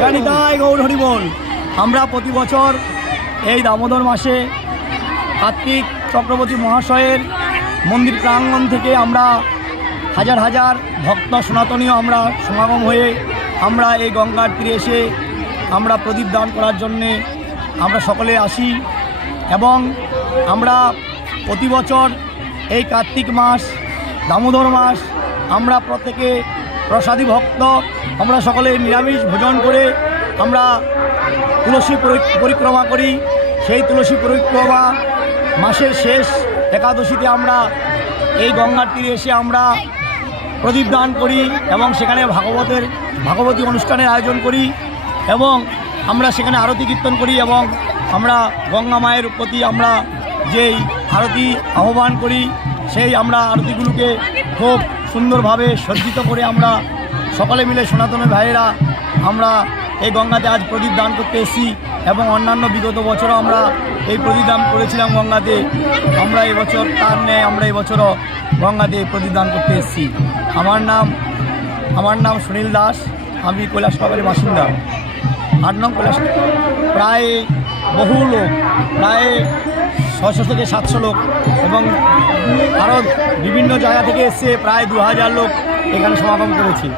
জানিতাই গৌর হরিবল। আমরা প্রতি বছর এই দামোদর মাসে কার্তিক চক্রবর্তী মহাশয়ের মন্দির প্রাঙ্গণ থেকে আমরা হাজার হাজার ভক্ত সনাতনীয় আমরা সমাগম হয়ে আমরা এই গঙ্গার তীরে এসে আমরা প্রদীপ দান করার জন্যে আমরা সকলে আসি এবং আমরা প্রতি বছর এই কার্তিক মাস, দামোদর মাস আমরা প্রত্যেকে প্রসাদী ভক্ত, আমরা সকলে নিরামিষ ভোজন করে আমরা তুলসী পরিক্রমা করি। সেই তুলসী পরিক্রমা মাসের শেষ একাদশীতে আমরা এই গঙ্গার তীরে এসে আমরা প্রদীপ দান করি এবং সেখানে ভাগবতের, ভাগবতী অনুষ্ঠানের আয়োজন করি এবং আমরা সেখানে আরতি কীর্তন করি এবং আমরা গঙ্গা মায়ের প্রতি আমরা যেই আরতি আহ্বান করি, সেই আমরা আরতিগুলোকে খুব সুন্দরভাবে সজ্জিত করে আমরা সকলে মিলে সনাতন ভাইয়েরা আমরা এই গঙ্গাতে আজ প্রদীপ দান করতে এসেছি এবং অন্যান্য বিগত বছরও আমরা এই প্রদীপ দান করেছিলাম গঙ্গাতে। আমরা এবছর তার ন্যায় আমরা এবছরও গঙ্গাতে প্রদীপ দান করতে এসেছি। আমার নাম আমার নাম সুনীল দাস, আমি কৈলাস নগরের বাসিন্দা। আট নং কৈলাস প্রায় বহু লোক, প্রায় ছয়শো থেকে সাতশো লোক এবং আরও বিভিন্ন জায়গা থেকে এসছে প্রায় দু হাজার লোক এখানে সমাগম করেছি।